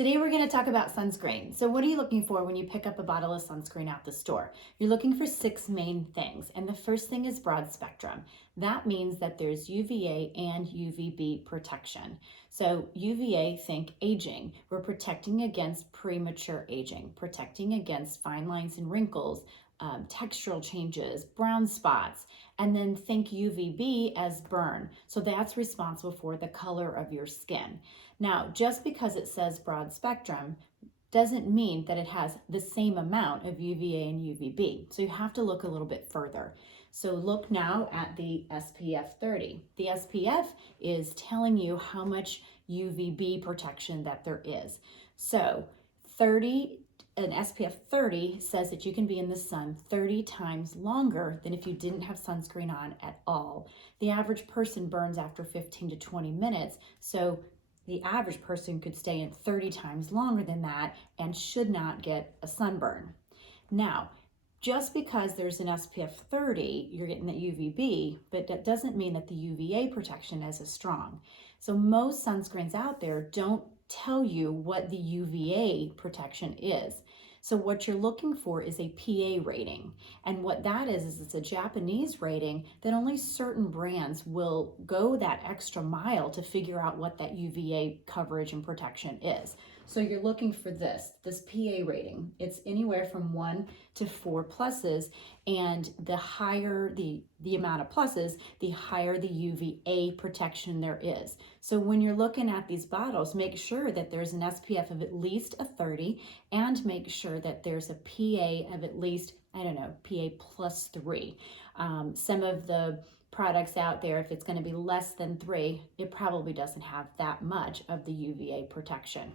Today we're going to talk about sunscreen. So what are you looking for when you pick up a bottle of sunscreen at the store? You're looking for 6 main things, and the first thing is broad spectrum. That means that there's UVA and UVB protection. So UVA, think aging. We're protecting against premature aging, protecting against fine lines and wrinkles, textural changes, brown spots, and then think UVB as burn. So that's responsible for the color of your skin. Now, just because it says broad spectrum doesn't mean that it has the same amount of UVA and UVB. So you have to look a little bit further. So look now at the SPF 30. The SPF is telling you how much UVB protection that there is. So an SPF 30 says that you can be in the sun 30 times longer than if you didn't have sunscreen on at all. The average person burns after 15 to 20 minutes. So the average person could stay in 30 times longer than that and should not get a sunburn. Now, just because there's an SPF 30, you're getting the UVB, but that doesn't mean that the UVA protection is as strong. So most sunscreens out there don't tell you what the UVA protection is. So what you're looking for is a PA rating. And what that is it's a Japanese rating that only certain brands will go that extra mile to figure out what that UVA coverage and protection is. So you're looking for this PA rating. It's anywhere from 1 to 4 pluses, and the higher the amount of pluses, the higher the UVA protection there is. So when you're looking at these bottles, make sure that there's an SPF of at least a 30 and make sure that there's a PA of at least, PA plus 3. Some of the products out there, if it's going to be less than 3, it probably doesn't have that much of the UVA protection.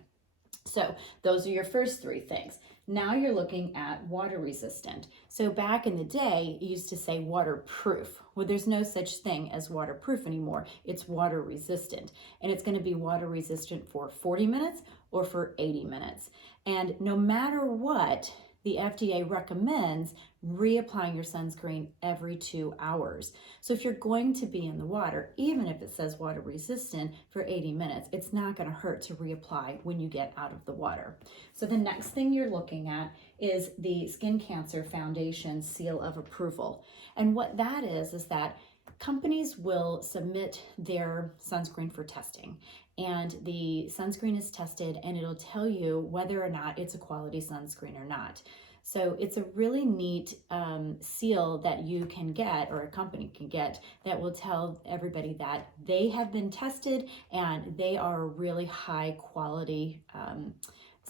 So those are your first 3 things. Now you're looking at water resistant. So back in the day, it used to say waterproof. Well, there's no such thing as waterproof anymore. It's water resistant. And it's going to be water resistant for 40 minutes or for 80 minutes. And no matter what, the FDA recommends reapplying your sunscreen every 2 hours. So if you're going to be in the water, even if it says water resistant for 80 minutes, it's not going to hurt to reapply when you get out of the water. So the next thing you're looking at is the Skin Cancer Foundation seal of approval. And what that is that companies will submit their sunscreen for testing, and the sunscreen is tested and it'll tell you whether or not it's a quality sunscreen or not. So it's a really neat seal that you can get, or a company can get, that will tell everybody that they have been tested and they are a really high quality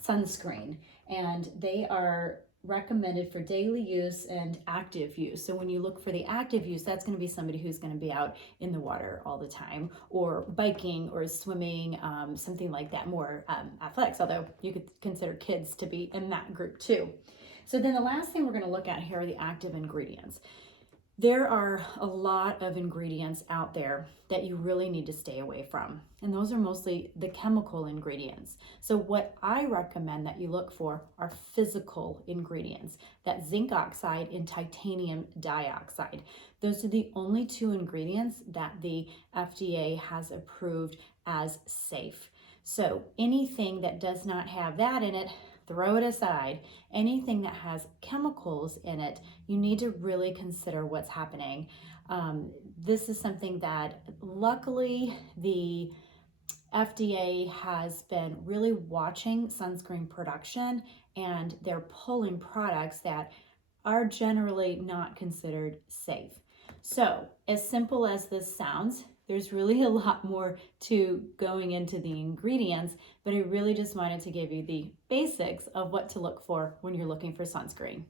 sunscreen, and they are recommended for daily use and active use. So when you look for the active use, that's going to be somebody who's going to be out in the water all the time, or biking or swimming, something like that, more athletics, although you could consider kids to be in that group too. So then the last thing we're going to look at here are the active ingredients. There are a lot of ingredients out there that you really need to stay away from, and those are mostly the chemical ingredients. So what I recommend that you look for are physical ingredients, that zinc oxide and titanium dioxide. Those are the only 2 ingredients that the FDA has approved as safe. So anything that does not have that in it, throw it aside. Anything that has chemicals in it, you need to really consider what's happening. This is something that luckily the FDA has been really watching sunscreen production, and they're pulling products that are generally not considered safe. So as simple as this sounds, there's really a lot more to going into the ingredients, but I really just wanted to give you the basics of what to look for when you're looking for sunscreen.